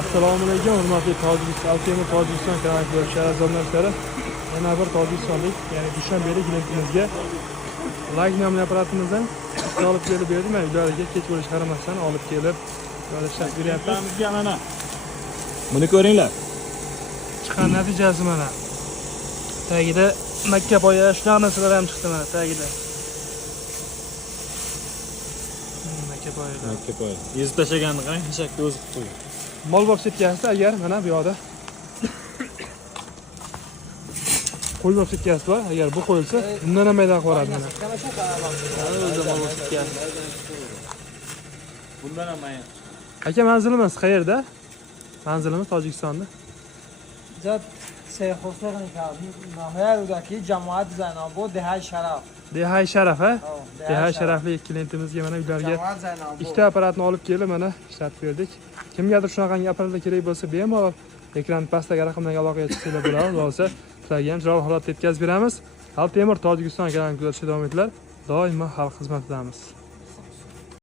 Assalomu alaykum, hurmatli Altemir Tojikiston kanali ko'ruvchilar. Yana bir tojikistonlik, ya'ni dushanbalik klientimizga like nomli apparatimizdan olib kelib berdim. Ularga kech bo'lish qaramasdan olib kelib joylashtirib beryapmiz. Mana buni ko'ringlar. Chiqqan natijasi mana. Tagida makkapoya shunaqa narsalar ham chiqdi mana tagida. Makkapoya. Yezib tashlaganni qarang, shakka o'zi qilib qo'ygan. Mol bob setkasi agar mana bu yoqda qo'y bob setkasi bor, agar bu qo'yilsa bundan ham mayda qilib mana. O'zi mol bob setkasi. Bundan ham mayda. Aka, manzilimiz qayerda? Manzilimiz Tojikistonda. Jat Sheikh Hussein Kabi noyadagi jamoat Zaynobod Dehay Sharaf. Dehay Sharaf, ha? Dehay Sharafli klientimizga mana ularga ikkita apparatni olib kelib mana ishlatib berdik. Kimgadir shunaqangi apparatlar kerak bo'lsa, bemalol ekran pastdagi raqamlarga aloqaga chiqsanglar bo'ladi. Bo'lsa, sizlarga ham chiroyli holatda yetkazib beramiz. Altemir Tojikiston kanalini kuzatishda davom etinglar. Doimo xalq xizmatidamiz.